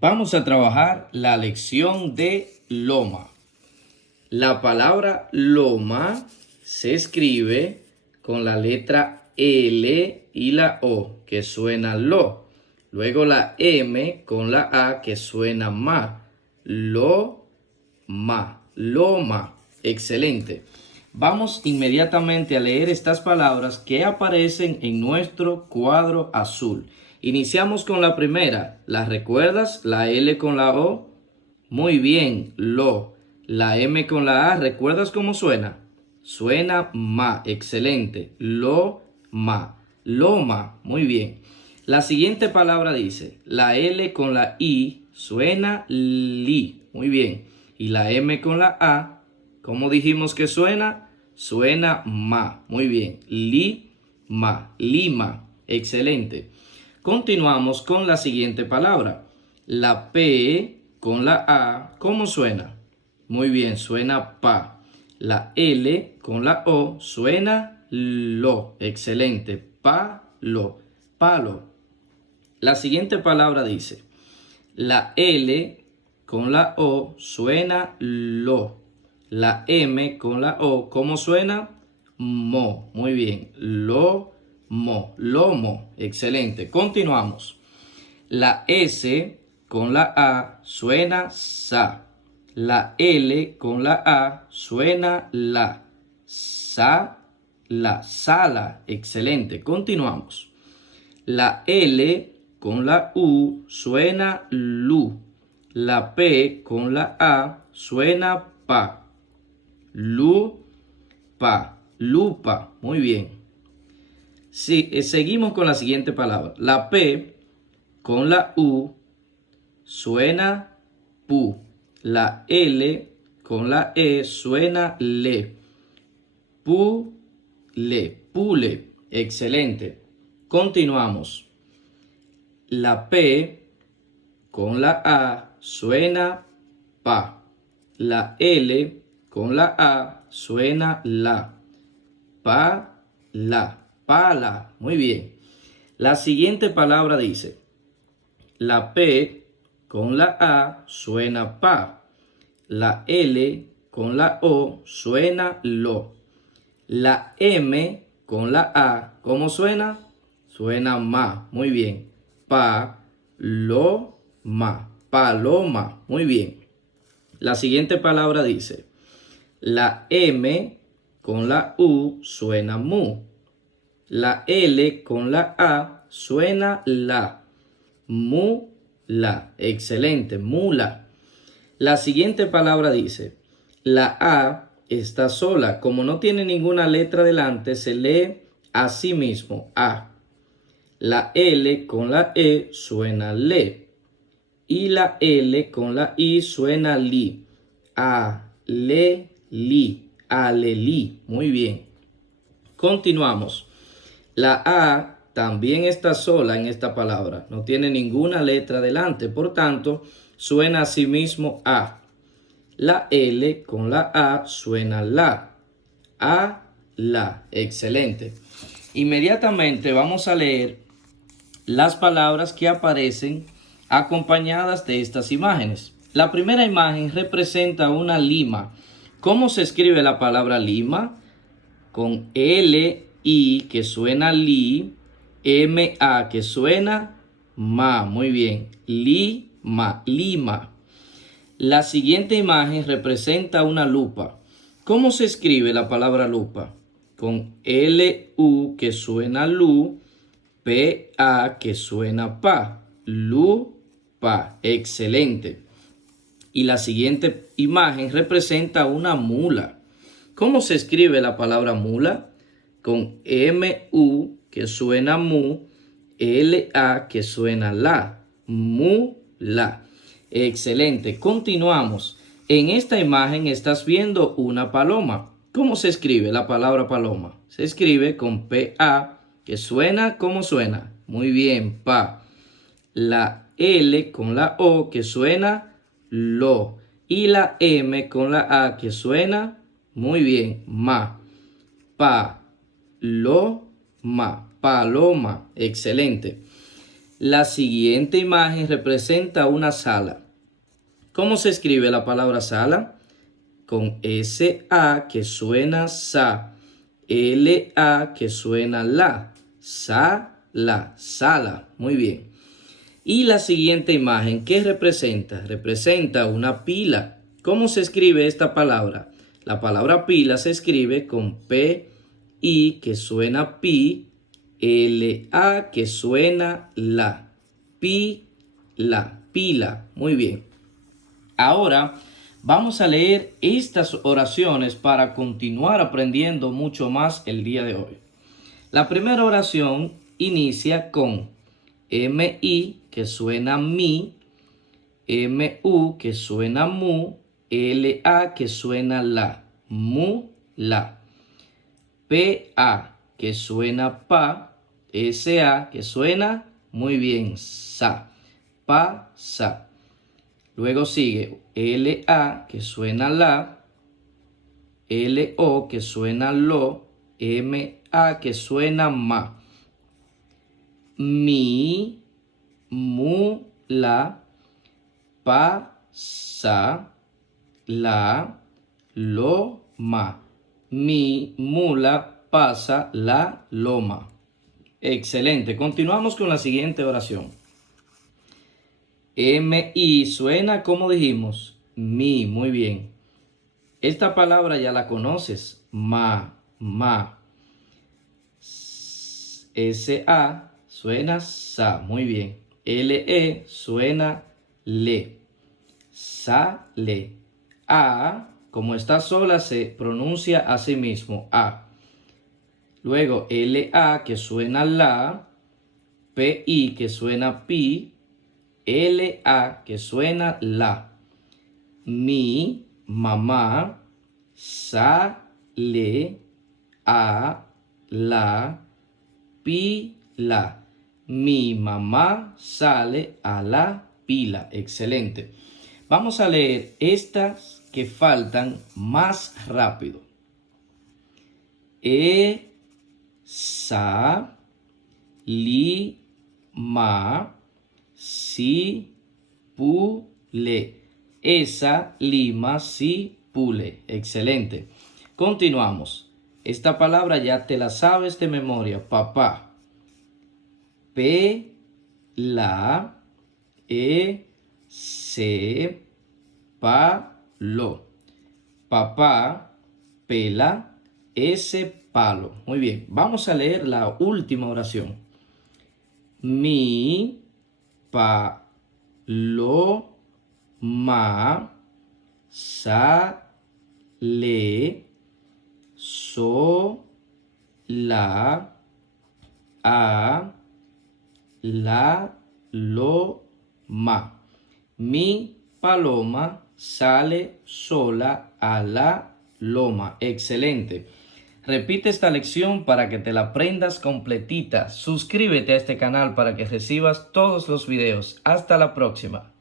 Vamos a trabajar la lección de loma. La palabra loma se escribe con la letra L y la O, que suena lo. Luego la M con la A, que suena ma. Loma. Excelente. Vamos inmediatamente a leer estas palabras que aparecen en nuestro cuadro azul. Iniciamos con la primera. ¿La recuerdas? La L con la O. Muy bien, lo. La M con la A, ¿recuerdas cómo suena? Suena ma, excelente. Loma, muy bien. La siguiente palabra dice, la L con la I suena li, muy bien. Y la M con la A, ¿cómo dijimos que suena? Suena ma, muy bien. Lima, excelente. Continuamos con la siguiente palabra. La P con la A, ¿cómo suena? Muy bien, suena pa. La L con la O suena lo. Excelente. Palo. La siguiente palabra dice, la L con la O suena lo. La M con la O, ¿cómo suena? Mo. Muy bien. Lomo. Excelente. Continuamos. La S con la A suena sa. La L con la A suena la. Sala. Excelente. Continuamos. La L con la U suena lu. La P con la A suena pa. Lupa. Muy bien. Sí, seguimos con la siguiente palabra. La P con la U suena pu. La L con la E suena le. Pule. Excelente. Continuamos. La P con la A suena pa. La L con la A suena la. Pala. Muy bien. La siguiente palabra dice, la P con la A suena pa. La L con la O suena lo. La M con la A, ¿cómo suena? Suena ma. Muy bien. Paloma. Muy bien. La siguiente palabra dice, la M con la U suena mu. La L con la A suena la. Excelente. Mula. La siguiente palabra dice, la A está sola. Como no tiene ninguna letra delante, se lee a sí mismo, a. La L con la E suena le. Y la L con la I suena li. Alelí. Muy bien. Continuamos. La A también está sola en esta palabra. No tiene ninguna letra delante. Por tanto, suena a sí mismo a. La L con la A suena la. Excelente. Inmediatamente vamos a leer las palabras que aparecen acompañadas de estas imágenes. La primera imagen representa una lima. ¿Cómo se escribe la palabra lima? Con L-I que suena li, M-A que suena ma. Muy bien. Lima. La siguiente imagen representa una lupa. ¿Cómo se escribe la palabra lupa? Con L-U que suena lu, P-A que suena pa. Lupa. Excelente. Y la siguiente imagen representa una mula. ¿Cómo se escribe la palabra mula? Con M-U que suena mu, L-A que suena la. Mula. Excelente. Continuamos. En esta imagen estás viendo una paloma. ¿Cómo se escribe la palabra paloma? Se escribe con P-A que suena, ¿cómo suena? Muy bien, pa. La L con la O que suena lo. Y la M con la A que suena muy bien, ma. Paloma. Excelente. La siguiente imagen representa una sala. ¿Cómo se escribe la palabra sala? Con S-A que suena sa, L-A que suena la, sa-la, sala. Muy bien. Y la siguiente imagen, ¿qué representa? Representa una pila. ¿Cómo se escribe esta palabra? La palabra pila se escribe con P-I que suena pi, L-A que suena la. Pila, pila. Muy bien. Ahora vamos a leer estas oraciones para continuar aprendiendo mucho más el día de hoy. La primera oración inicia con M-I que suena mi, M-U que suena mu, L-A que suena la, mu, la. P-A que suena pa, S-A que suena muy bien, sa, pa, sa. Luego sigue L-A que suena la, L-O que suena lo, M-A que suena ma. Mi, mu, la, pa, sa, la, lo, ma. Mi mula pasa la loma. Excelente. Continuamos con la siguiente oración. M-I suena como dijimos. Mi, muy bien. Esta palabra ya la conoces. Ma. S-A suena sa. Muy bien. L-E suena le. Sa, le. A, como está sola, se pronuncia a sí mismo. A. Luego L-A que suena la. P-I que suena pi. L-A que suena la. Mi, mamá, sale a la pila. Mi mamá sale a la pila. Excelente. Vamos a leer estas que faltan más rápido. Sa, li, ma, si, pule. Esa, lima, si, pule. Excelente. Continuamos. Esta palabra ya te la sabes de memoria. Papá. P, la, se, palo. Papá pela ese palo. Muy bien. Vamos a leer la última oración. Mi paloma sale sola a la loma. Mi paloma sale sola a la loma. Excelente. Repite esta lección para que te la aprendas completita. Suscríbete a este canal para que recibas todos los videos. Hasta la próxima.